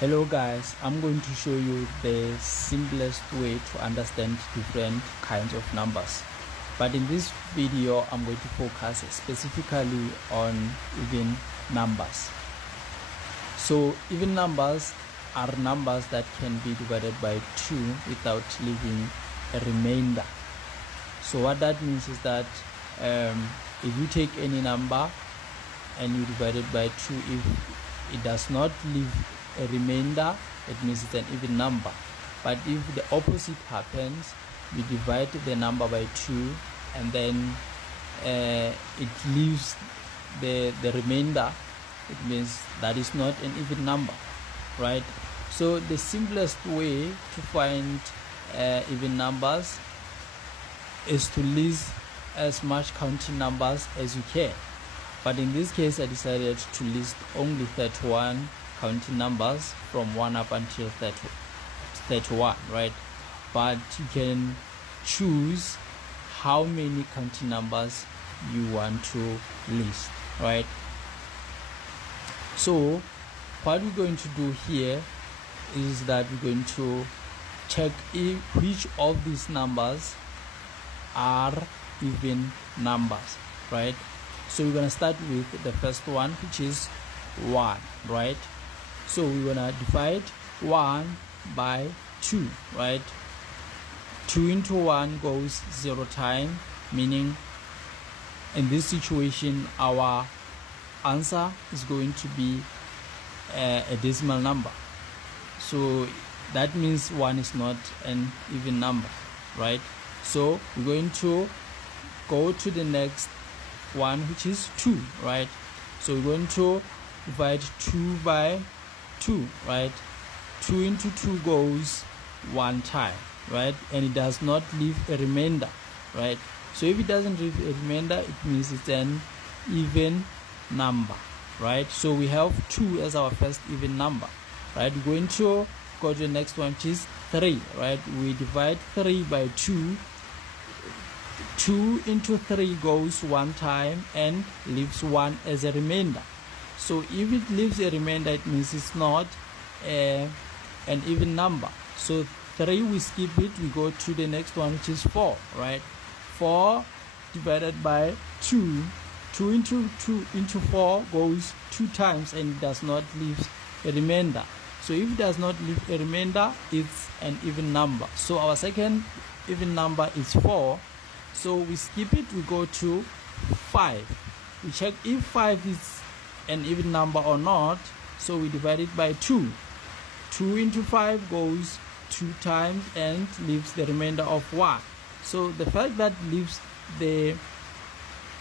Hello guys, I'm going to show you the simplest way to understand different kinds of numbers. But in this video, I'm going to focus specifically on even numbers. So even numbers are numbers that can be divided by 2 without leaving a remainder. So what that means is that if you take any number and you divide it by 2, if it does not leave a remainder, it means it's an even number. But if the opposite happens, you divide the number by 2 and then it leaves the remainder, it means that is not an even number, right? So the simplest way to find even numbers is to list as much counting numbers as you can. But in this case, I decided to list only 31 counting numbers from 1 up until 31, right? But you can choose how many counting numbers you want to list, right? So what we're going to do here is that we're going to check which of these numbers are even numbers, right? So we're going to start with the first one, which is 1, right? So we're going to divide 1 by 2, right? 2 into 1 goes 0 times, meaning in this situation our answer is going to be a decimal number. So that means 1 is not an even number, right? So we're going to go to the next one, which is 2, right? So we're going to divide 2 by 2, right? 2 into 2 goes 1 time, right? And it does not leave a remainder, right? So if it doesn't leave a remainder, it means it's an even number, right? So we have 2 as our first even number, right? We're going to go to the next one, which is 3, right? We divide 3 by 2. 2 into 3 goes 1 time and leaves 1 as a remainder. So if it leaves a remainder, it means it's not an even number. So 3, we skip it, we go to the next one, which is 4, right? 4 divided by 2. 2 into 4 goes 2 times and it does not leave a remainder. So if it does not leave a remainder, it's an even number. So our second even number is 4. So we skip it, we go to 5. We check if 5 is an even number or not. So we divide it by 2. 2 into 5 goes 2 times and leaves the remainder of 1. So the fact that leaves the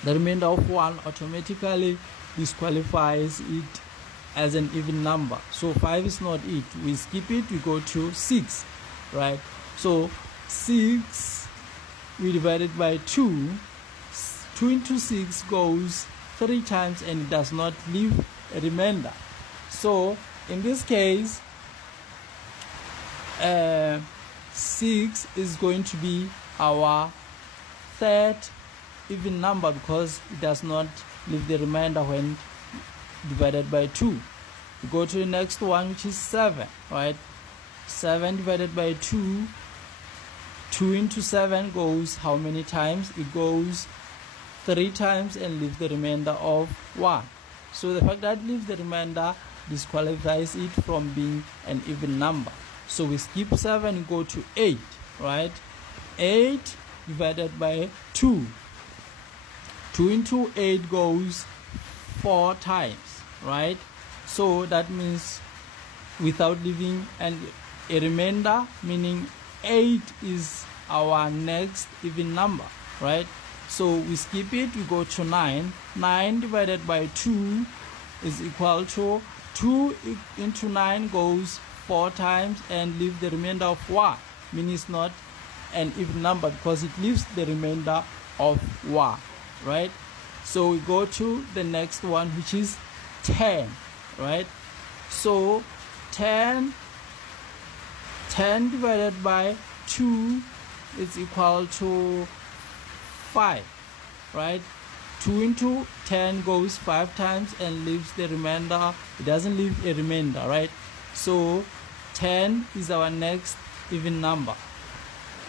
remainder of 1 automatically disqualifies it as an even number. So 5 is not it. We skip it, we go to 6, right? So 6, we divide it by 2. 2 into 6 goes 3 times and it does not leave a remainder. So in this case, 6 is going to be our third even number because it does not leave the remainder when divided by 2. We go to the next one, which is 7, right? 7 divided by 2. 2 into 7 goes how many times? It goes 3 times and leaves the remainder of 1. So the fact that it leaves the remainder disqualifies it from being an even number. So we skip 7 and go to 8, right? 8 divided by 2. 2 into 8 goes 4 times, right? So that means without leaving a remainder, meaning 8 is our next even number, right? So we skip it, we go to 9. 9 divided by 2 is equal to 2 into 9 goes 4 times and leaves the remainder of 1, meaning it's not an even number because it leaves the remainder of 1, right? So we go to the next one, which is 10, right? So 10 divided by 2 is equal to 5, right? 2 into 10 goes 5 times and leaves the remainder. It doesn't leave a remainder, right? So 10 is our next even number.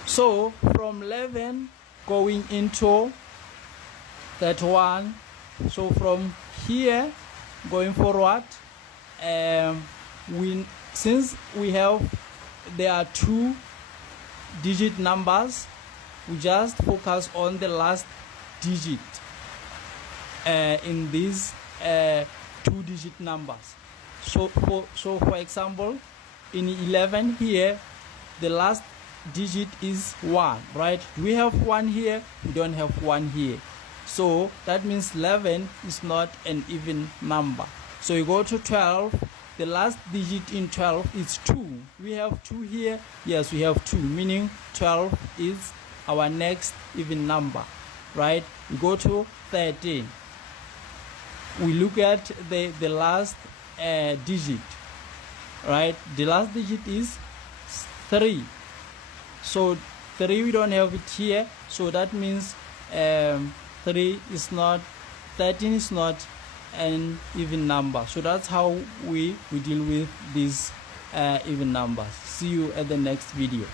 So from 11 going into 31, so from here going forward, since there are 2-digit numbers, we just focus on the last digit in these 2-digit numbers. So for example, in 11 here, the last digit is 1, right? We have 1 here, we don't have 1 here. So that means 11 is not an even number. So you go to 12, the last digit in 12 is 2. We have 2 here, yes, we have 2, meaning 12 is our next even number, right? We go to 13. We look at the last digit, right? The last digit is 3. So 3 we don't have it here, so that means 13 is not an even number. So that's how we deal with these even numbers. See you at the next video.